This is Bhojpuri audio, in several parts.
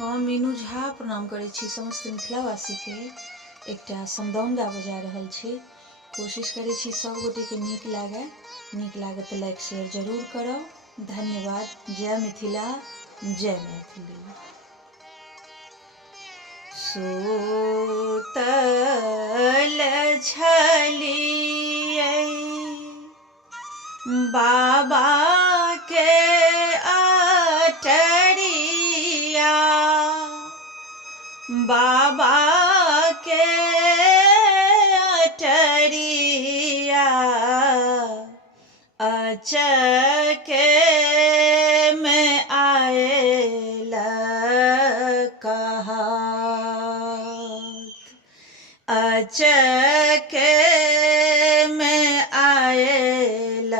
हम मीनू झा प्रणाम करै छी समस्त मिथिलावासी के एकटा समदाउन गा बजा रहल छी। कोशिश करै छी सब गोटे के नीक लागे तऽ लाइक शेयर जरूर करब। धन्यवाद। जय मिथिला, जय मैथिली। सुतल छलियै बाबा के अटरिया, बाबा के अटरिया, अचके में आयल कहत, अचके में आयल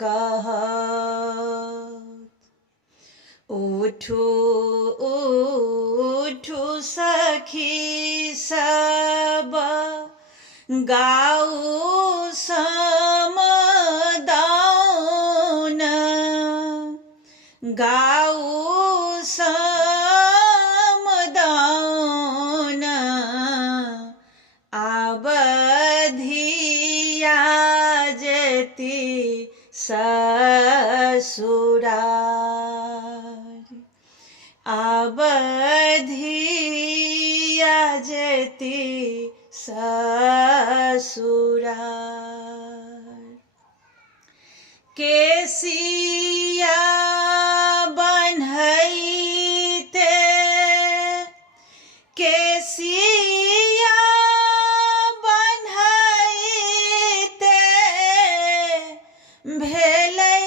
कहत। उठू उठू सखी सब गाऊ समदाउन, गाऊ समदाउन। आब धिया जेती ससुरार, आब धिया जेती ससुरार। केसिया बन्हैते, केसिया बन्हैते, भेलै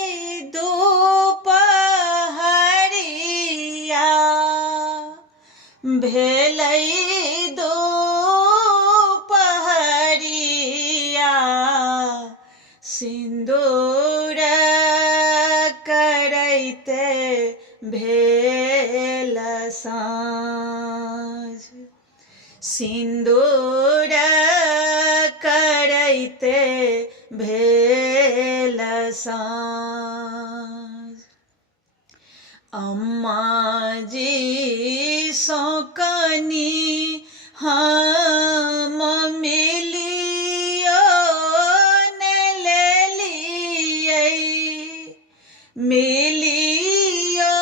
दुपहरिया, भेलै दुपहरिया। सिन्दूर करैते भेल साँझ, सिन्दूर करैते भेल साँझ। अम्मा जी सँ कनी हम मिलियो ने लेलियै, मिलियो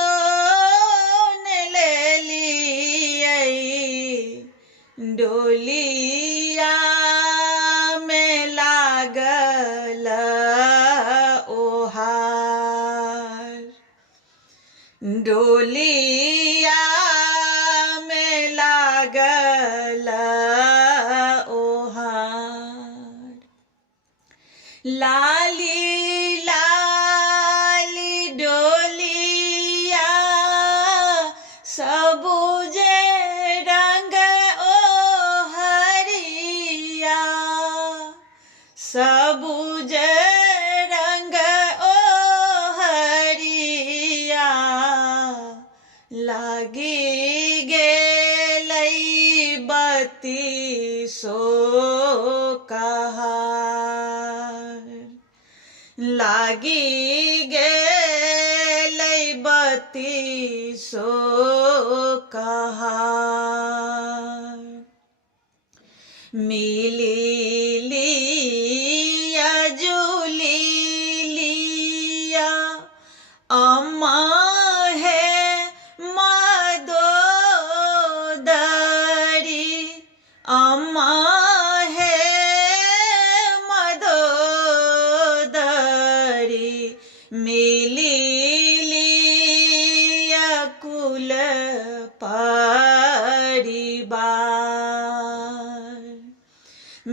ने लेलियै। डोलिया में लागल ओहार, डोलिया में लागल ओहार। लाली लाली डोलिया सबुजे रंग ओहरिया, सबुजे रंग ओहरिया। लागी गेलै बत्ती सो कहार, लागी गेलै बत्ती सो कहार। मिली लिया जुली लिया अम्मा है मदोदरी, अम्मा है मदोदरी। मिली लिया कुल परिवार,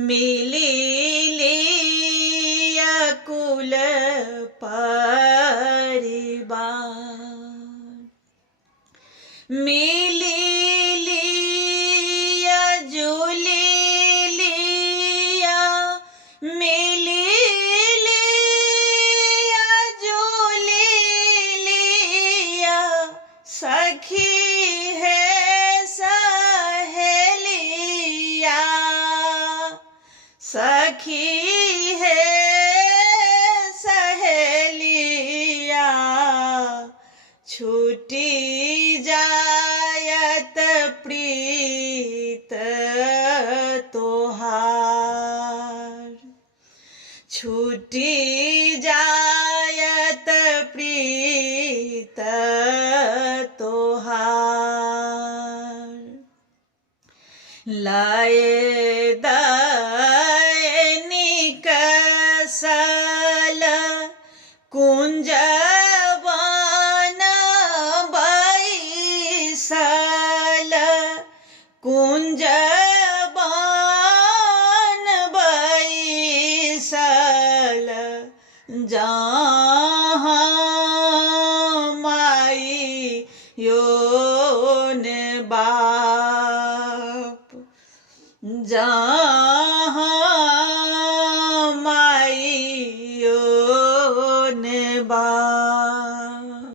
मिली लिया कुल परिवार। मिली लिया जुली लिया, मिली लिया जुली लिया। सखी है सहेलिया, सखी है सहेलिया। छूटी जा छूटी जायत प्रीत तोहार लाए दैनिक सल कुंजवन बैसल कुंजवन बैसल जहाँ माई योन बाप जहाँ माई योन बाप।